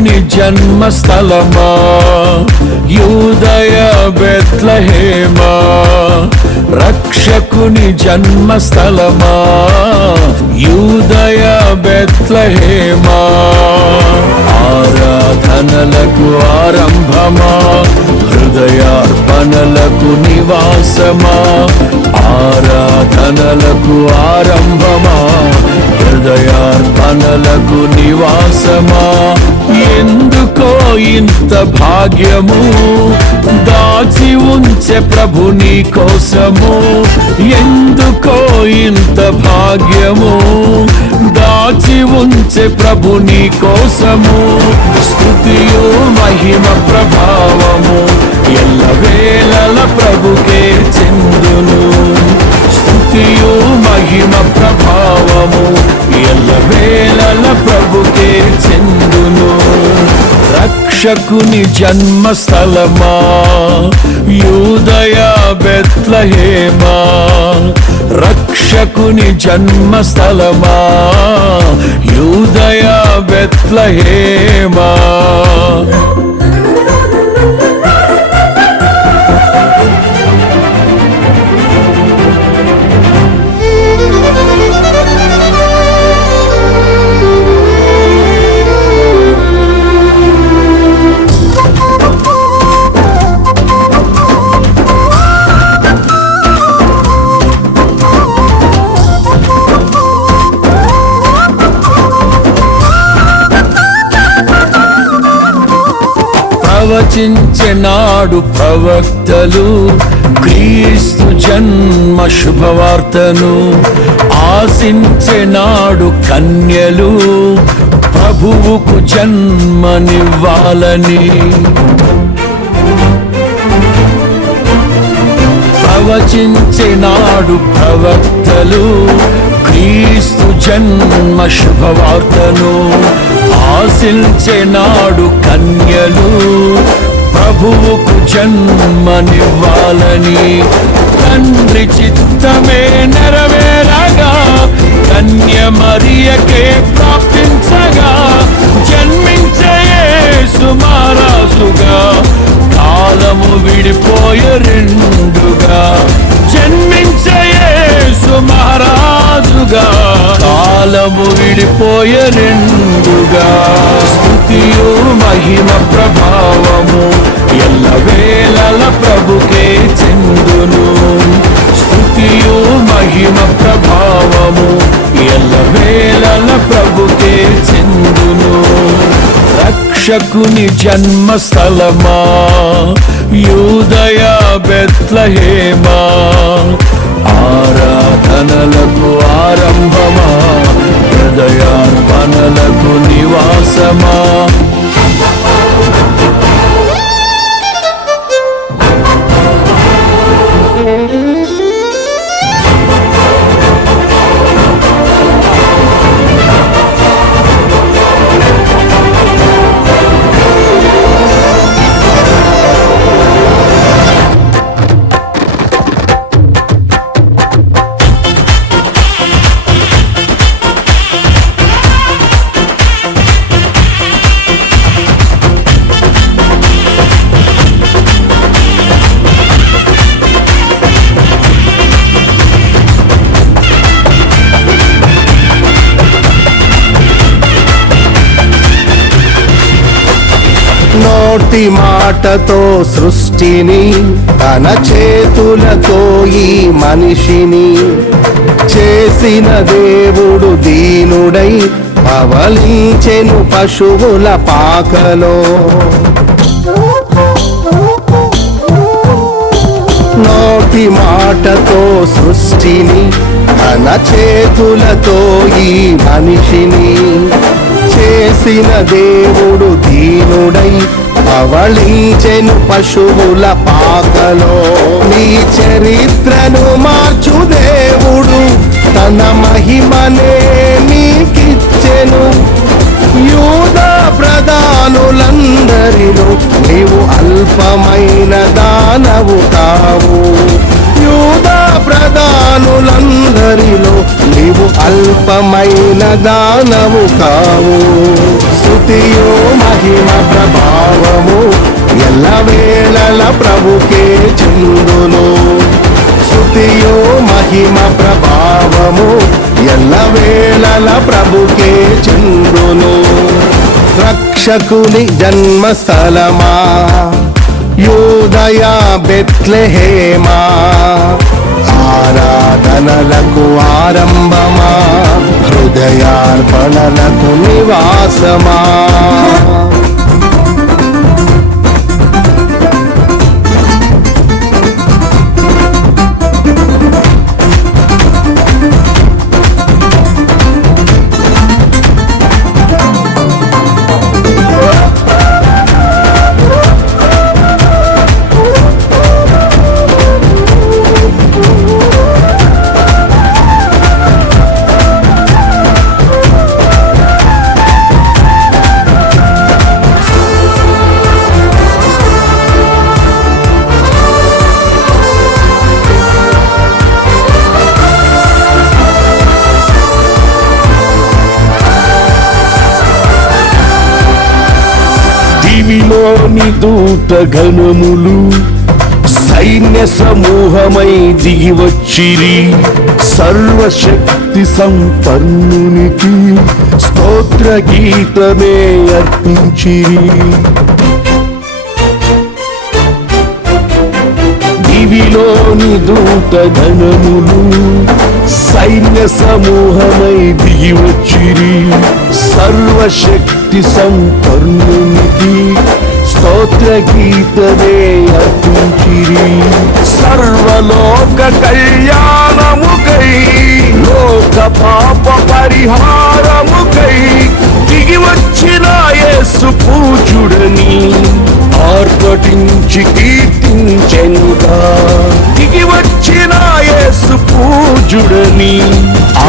రక్షకుని జన్మస్థలమా యూదయ బెత్లెహేమా, రక్షకుని జన్మస్థలమా యూదయ బెత్లెహేమా. ఆరాధనలకు ఆరంభమా, హృదయార్పణలకు నివాసమా, ఆరాధనలకు ఆరంభమా, హృదయార్పణలకు నివాసమా. ఎందుకో ఇంత భాగ్యము దాచి ఉంచే ప్రభు నీ కోసము, ఎందుకో ఇంత భాగ్యము దాచి ఉంచే ప్రభు నీ కోసము. స్తుతియు మహిమ ప్రభావము ఎల్లవేళల ప్రభుకే చెందును, స్తుతియు మహిమ ప్రభావము ఎల్లవేళల ప్రభుకే చెందును. రక్షకుని జన్మస్థలమా యూదయ బెత్లెహేమా, రక్షకుని జన్మస్థలమా యూదయ బెత్లెహేమా. ప్రవచించెనాడు ప్రవక్తలు క్రీస్తు జన్మ శుభవార్తను, ఆశించెనాడు కన్యలు ప్రభువుకు జన్మనివ్వాలని. ప్రవచించెనాడు ప్రవక్తలు క్రీస్తు జన్మ శుభవార్తను, ఆశించెనాడు కన్యలు ప్రభువుకు జన్మనివ్వాలని. తండ్రి చిత్తమే నెరవేరగా కన్య మరియకే ప్రాప్తించగా, జన్మించే యేసు మహారాజుగా కాలము విడిపోయే రెండుగా, జన్మించే యేసు మహారాజుగా కాలము విడిపోయే రెండుగా. స్తుతియు మహిమ ప్రభావము ఎల్లవేళల ప్రభుకే చెందును, స్తుతియు మహిమ ప్రభావము ఎల్లవేళల ప్రభుకే చెందును. రక్షకుని జన్మస్థలమా యూదయ బెత్లెహేమా, ఆరాధనలకు ఆరంభమా, హృదయార్పణలకు నివాసమా. నోటి మాటతో సృష్టిని, తన చేతులతో ఈ మనిషిని చేసిన దేవుడు దీనుడై పవలించెను పశువుల పాకలో. నోటి మాటతో సృష్టిని, తన చేతులతో ఈ మనిషిని చేసిన దేవుడు దీనుడై పవళించెను పశువుల పాకలో. నీ చరిత్రను మార్చు దేవుడు తన మహిమనే నీకిచ్చెను. యూదా ప్రధానులందరిలో నీవు అల్పమైన దానవు కావు, యూదా ప్రధానులందరిలో నీవు అల్పమైన దానవు కావు. స్తుతియు మహిమ ప్రభావము ఎల్లవేళల ప్రభుకే చెందును. స్తుతియు మహిమ ప్రభావము ఎల్లవేళల ప్రభుకే చెందును. రక్షకుని జన్మస్థలమా యూదయ బెత్లెహేమా, ఆరాధనలకు ఆరంభమా హృదయార్పణలకు నివాసమా. దివిలోని దూత గణములు సైన్య సమూహమై దిగి వచ్చిరి. సర్వశక్తి సంపన్నునికి స్తోత్ర గీతమే అర్పించిరి. దివిలోని దూత గణములు సైన్య సమూహమై దిగి వచ్చిరి. సర్వశక్తి సంపన్నునికి స్తోత్ర గీతమే అర్పించిరి. సర్వలోక కళ్యాణముకై లోక పాప పరిహారముకై దిగి వచ్చిన యేసు పూజుడని ఆర్భటించి కీర్తించెనుగా. దిగి వచ్చిన యేసు పూజుడని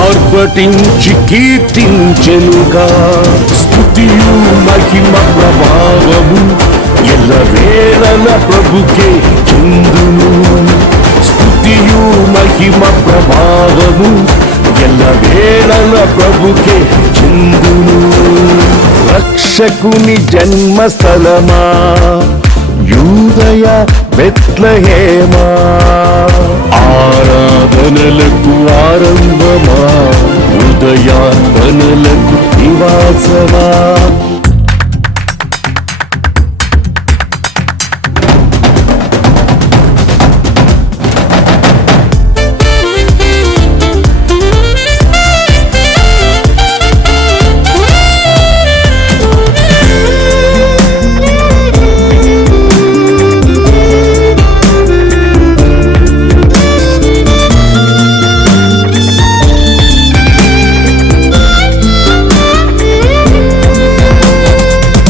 ఆర్భటించి కీర్తించెనుగా. స్తుతియు మహిమ ప్రభావము ఎల్లవేళల ప్రభుకే చెందును. స్తుతియు మహిమ ప్రభావము ఎల్లవేళల ప్రభుకే చెందును. రక్షకుని జన్మస్థలమా యూదయ బెత్లెహేమా, ఆరాధనలకు ఆరంభమా హృదయార్పణలకు నివాసమా.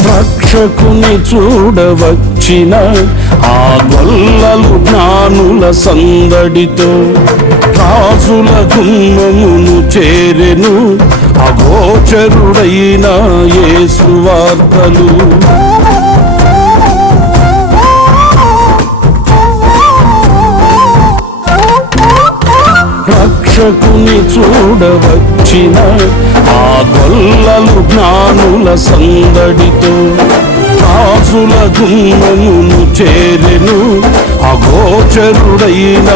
రక్షకుని చూడవచ్చిన ఆ గొల్లలు జ్ఞానుల సందడితో రాజుల గుమ్మమును చేరెను అగోచరుడైన యేసు వార్తలు. రక్షకుని చూడవచ్చిన ఆ గొల్లలు జ్ఞానుల సందడితో రాజుల గుమ్మమును చేరెను అగోచరుడైన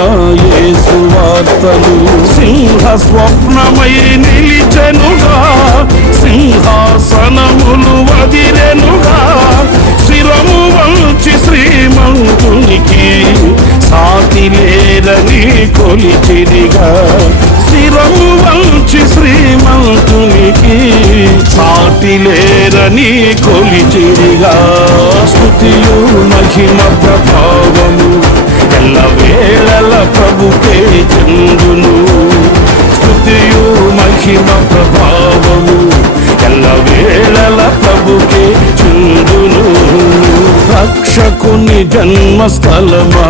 యేసు వార్తలు. సింహ స్వప్నమై నిలిచెనుగా, సింహాసనములు వదిరెనుగా, శిరము వంచి శ్రీమంతునికి సాటి లేరని కొలిచిరిగా. శిరము వంచి శ్రీమంతునికి సాటి లేరని కొలిచిరిగా. స్తుతియు మహిమ ప్రభావము ఎల్లవేళల ప్రభుకే చెందును. స్తుతియు మహిమ ప్రభావము ఎల్లవేళల ప్రభుకే చెందును. రక్షకుని జన్మస్థలమా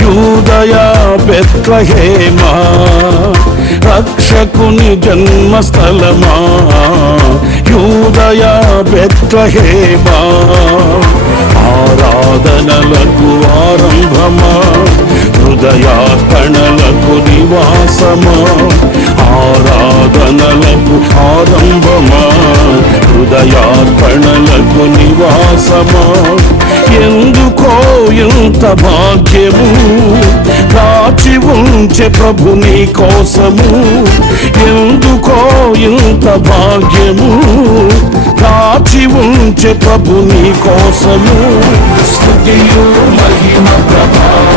యూదయ బెత్లెహేమా, రక్షకుని జన్మస్థలమా యూదయ బెత్లెహేమా, ఆరాధనలకు ఆరంభమా హృదయార్పణలకు నివాసమా, ఆరాధనలకు ఆరంభమా, హృదయార్పణలకు నివాసమా. ఎందుకో ఇంత భాగ్యము దాచి ఉంచే ప్రభు నీ కోసము. ఎందుకో ఇంత భాగ్యము దాచి ఉంచే ప్రభు నీ కోసము. స్తుతియు మహిమ ప్రభావం